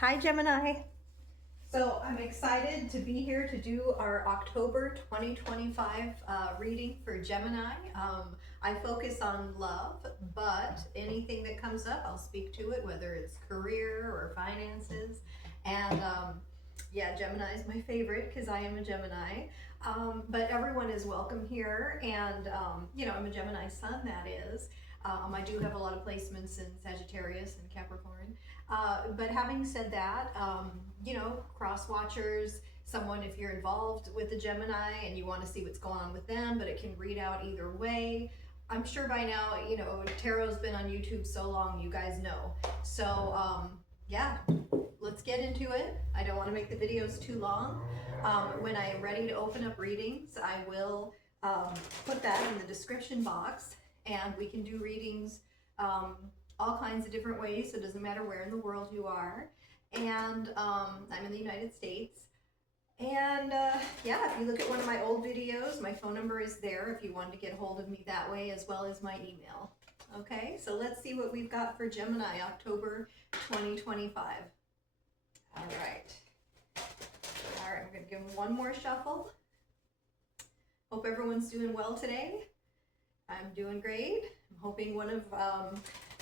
Hi, Gemini. So I'm excited to be here to do our October 2025 reading for Gemini. I focus on love, but anything that comes up, I'll speak to it, whether it's career or finances. And yeah, Gemini is my favorite because I am a Gemini. But everyone is welcome here. And, I'm a Gemini sun, that is. I do have a lot of placements in Sagittarius and Capricorn. But having said that, cross watchers, someone, if you're involved with the Gemini and you want to see what's going on with them, but it can read out either way. I'm sure by now, tarot's been on YouTube so long, you guys know. So, yeah, let's get into it. I don't want to make the videos too long. When I am ready to open up readings, I will put that in the description box, and we can do readings all kinds of different ways, so it doesn't matter where in the world you are. And I'm in the United States. And yeah, if you look at one of my old videos, my phone number is there if you wanted to get a hold of me that way, as well as my email. Okay, so let's see what we've got for Gemini, October 2025. All right. All right, I'm going to give them one more shuffle. Hope everyone's doing well today. I'm doing great. I'm hoping one of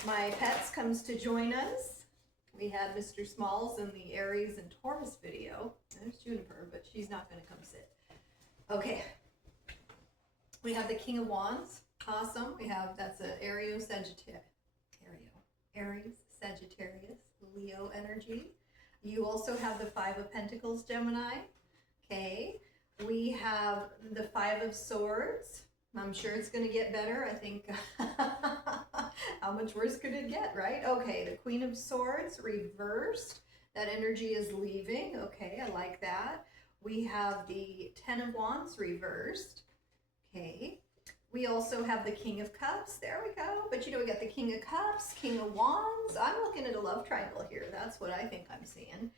my pets comes to join us. We had Mr. Smalls in the Aries and Taurus video. There's Juniper, but she's not going to come sit. Okay. We have the King of Wands. Awesome. That's an Aries, Sagittarius, Leo energy. You also have the Five of Pentacles, Gemini. Okay. We have the Five of Swords. I'm sure it's going to get better. I think, how much worse could it get, right? Okay, the Queen of Swords reversed. That energy is leaving. Okay, I like that. We have the Ten of Wands reversed. Okay. We also have the King of Cups. There we go. But we got the King of Cups, King of Wands. I'm looking at a love triangle here. That's what I think I'm seeing.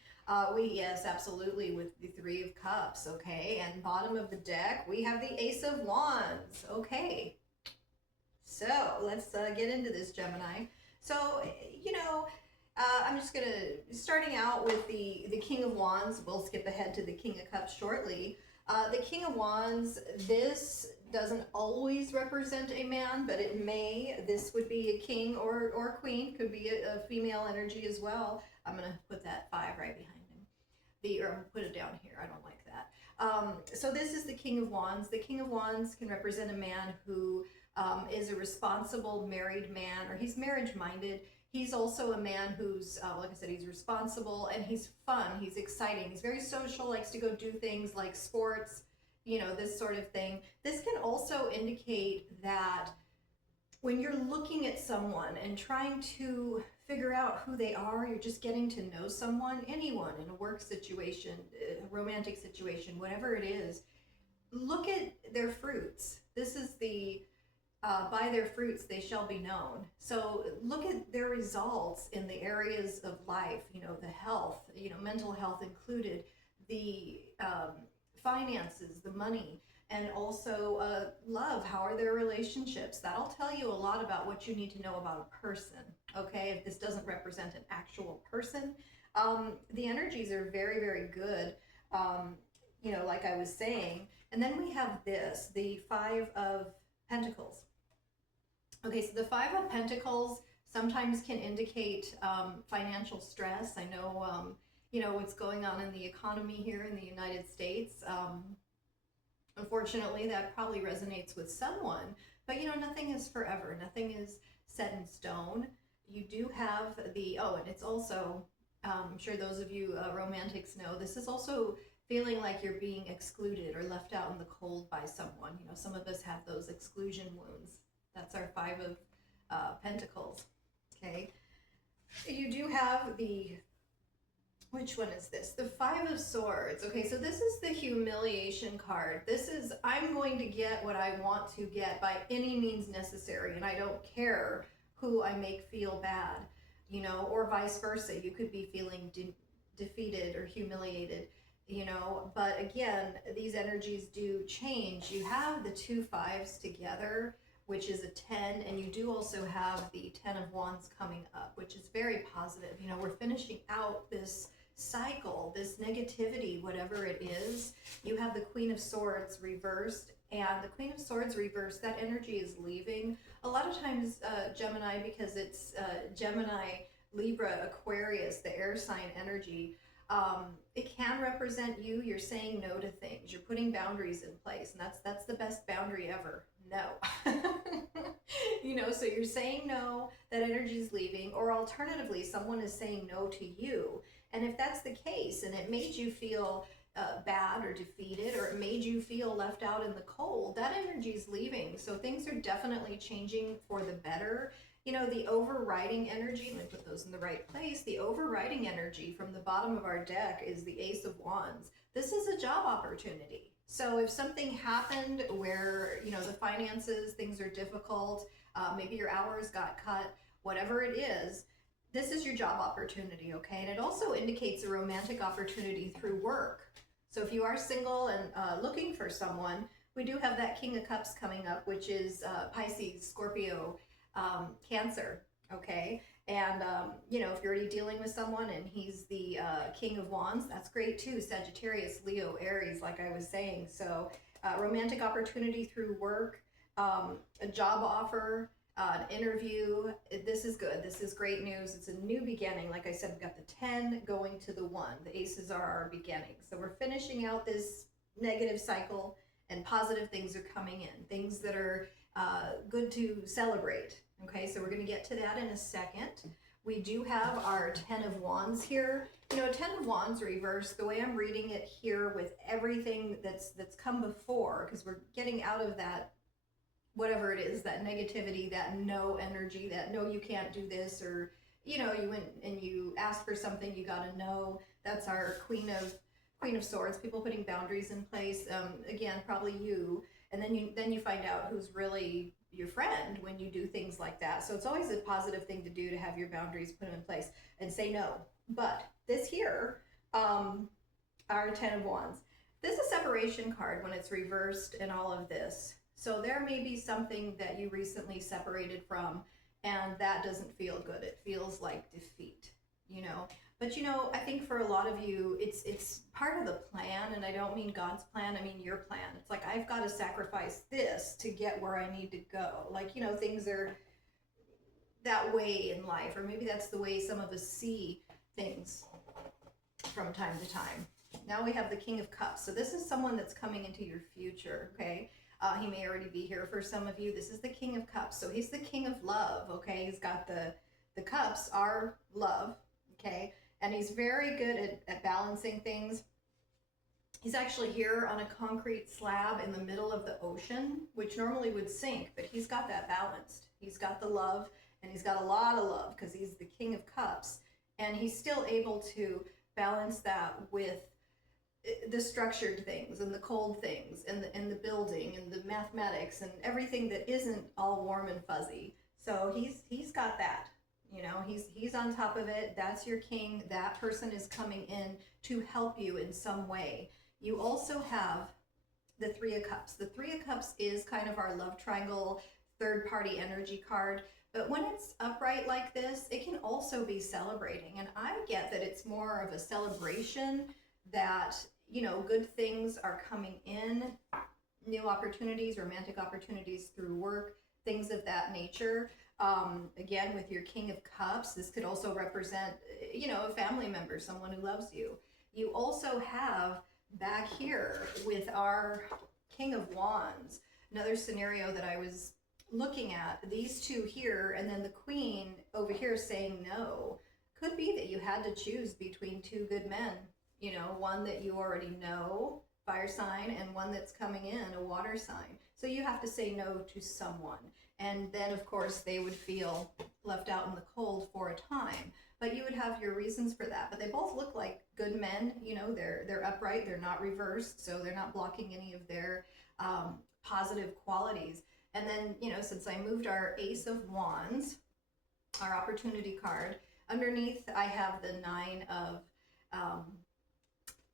Yes, absolutely, with the Three of Cups, okay? And bottom of the deck, we have the Ace of Wands, okay? So let's get into this, Gemini. So, I'm just starting out with the King of Wands. We'll skip ahead to the King of Cups shortly. The King of Wands, this doesn't always represent a man, but it may. This would be a king or queen, could be a female energy as well. I'm going to put that 5 right behind him. Or I'm going to put it down here. I don't like that. So this is the King of Wands. The King of Wands can represent a man who is a responsible married man, or he's marriage-minded. He's also a man who's, like I said, he's responsible and he's fun. He's exciting. He's very social, likes to go do things like sports, this sort of thing. This can also indicate that when you're looking at someone and trying to figure out who they are, you're just getting to know someone, anyone in a work situation, a romantic situation, whatever it is, look at their fruits. This is the by their fruits they shall be known. So look at their results in the areas of life, the health, mental health included, the finances, the money, and also love. How are their relationships? That'll tell you a lot about what you need to know about a person, okay? If this doesn't represent an actual person. The energies are very, very good, like I was saying. And then we have this, the Five of Pentacles. Okay, so the Five of Pentacles sometimes can indicate financial stress. I know, what's going on in the economy here in the United States. Unfortunately, that probably resonates with someone, but nothing is forever. Nothing is set in stone. You do have and it's also, I'm sure those of you romantics know, this is also feeling like you're being excluded or left out in the cold by someone. Some of us have those exclusion wounds. That's our Five of Pentacles, okay? You do have which one is this? The Five of Swords. Okay, so this is the humiliation card. This is, I'm going to get what I want to get by any means necessary, and I don't care who I make feel bad, or vice versa. You could be feeling defeated or humiliated, but again, these energies do change. You have the two fives together, which is a 10, and you do also have the 10 of Wands coming up, which is very positive. You know, we're finishing out this cycle, this negativity, whatever it is. You have the Queen of Swords reversed, and the Queen of Swords reversed, that energy is leaving. A lot of times, Gemini, because it's Gemini, Libra, Aquarius, the air sign energy, it can represent you. You're saying no to things. You're putting boundaries in place, and that's the best boundary ever. No. You know, so you're saying no, that energy is leaving, or alternatively, someone is saying no to you. And if that's the case, and it made you feel bad or defeated, or it made you feel left out in the cold, that energy is leaving. So things are definitely changing for the better. You know, the overriding energy, let me put those in the right place. The overriding energy from the bottom of our deck is the Ace of Wands. This is a job opportunity. So if something happened where, you know, the finances, things are difficult, maybe your hours got cut, whatever it is, this is your job opportunity, okay? And it also indicates a romantic opportunity through work. So if you are single and looking for someone, we do have that King of Cups coming up, which is Pisces, Scorpio, Cancer, okay? And, you know, if you're already dealing with someone and he's the King of Wands, that's great too. Sagittarius, Leo, Aries, like I was saying. So romantic opportunity through work, a job offer, an interview. This is good. This is great news. It's a new beginning. Like I said, we've got the 10 going to the 1. The aces are our beginning. So we're finishing out this negative cycle, and positive things are coming in. Things that are good to celebrate. Okay, so we're going to get to that in a second. We do have our 10 of Wands here. You know, 10 of Wands reversed, the way I'm reading it here with everything that's come before, because we're getting out of that, whatever it is, that negativity, that no energy, that no, you can't do this, or, you know, you went and you asked for something, you got a no. That's our Queen of Swords, people putting boundaries in place. Again, probably you. And then you find out who's really your friend when you do things like that. So it's always a positive thing to do, to have your boundaries put in place and say no. But this here, our 10 of Wands, this is a separation card when it's reversed and all of this. So there may be something that you recently separated from, and that doesn't feel good. It feels like defeat, you know. But, you know, I think for a lot of you, it's part of the plan, and I don't mean God's plan, I mean your plan. It's like, I've got to sacrifice this to get where I need to go. Like, you know, things are that way in life, or maybe that's the way some of us see things from time to time. Now we have the King of Cups. So this is someone that's coming into your future, okay? He may already be here for some of you. This is the King of Cups. So he's the King of Love, okay? He's got the cups are love, okay? And he's very good at balancing things. He's actually here on a concrete slab in the middle of the ocean, which normally would sink, but he's got that balanced. He's got the love, and he's got a lot of love because he's the King of Cups. And he's still able to balance that with the structured things and the cold things and the building and the mathematics and everything that isn't all warm and fuzzy. So he's got that. You know, he's on top of it. That's your king. That person is coming in to help you in some way. You also have the Three of Cups. The Three of Cups is kind of our love triangle, third party energy card. But when it's upright like this, it can also be celebrating. And I get that it's more of a celebration, that, you know, good things are coming in, new opportunities, romantic opportunities through work, things of that nature. Again, with your King of Cups, this could also represent, you know, a family member, someone who loves you. You also have back here with our King of Wands, another scenario that I was looking at, these two here, and then the Queen over here saying no. Could be that you had to choose between two good men, you know, one that you already know, fire sign, and one that's coming in, a water sign. So you have to say no to someone. And then, of course, they would feel left out in the cold for a time. But you would have your reasons for that. But they both look like good men. You know, they're upright. They're not reversed. So they're not blocking any of their positive qualities. And then, you know, since I moved our Ace of Wands, our opportunity card, underneath I have the Nine of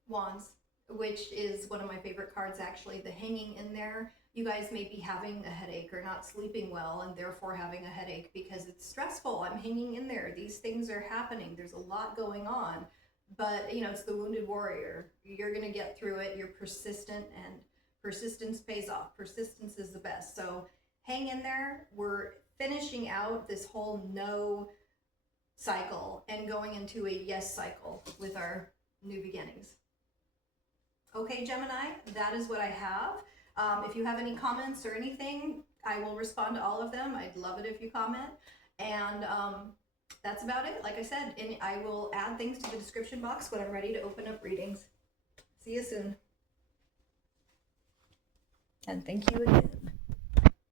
Wands, which is one of my favorite cards, actually, the hanging in there. you guys may be having a headache or not sleeping well and therefore having a headache because it's stressful. I'm hanging in there. These things are happening. There's a lot going on. But, you know, it's the wounded warrior. You're going to get through it. You're persistent, and persistence pays off. Persistence is the best. So hang in there. We're finishing out this whole no cycle and going into a yes cycle with our new beginnings. Okay, Gemini, that is what I have. If you have any comments or anything, I will respond to all of them. I'd love it if you comment. And that's about it. Like I said, and I will add things to the description box when I'm ready to open up readings. See you soon. And thank you again.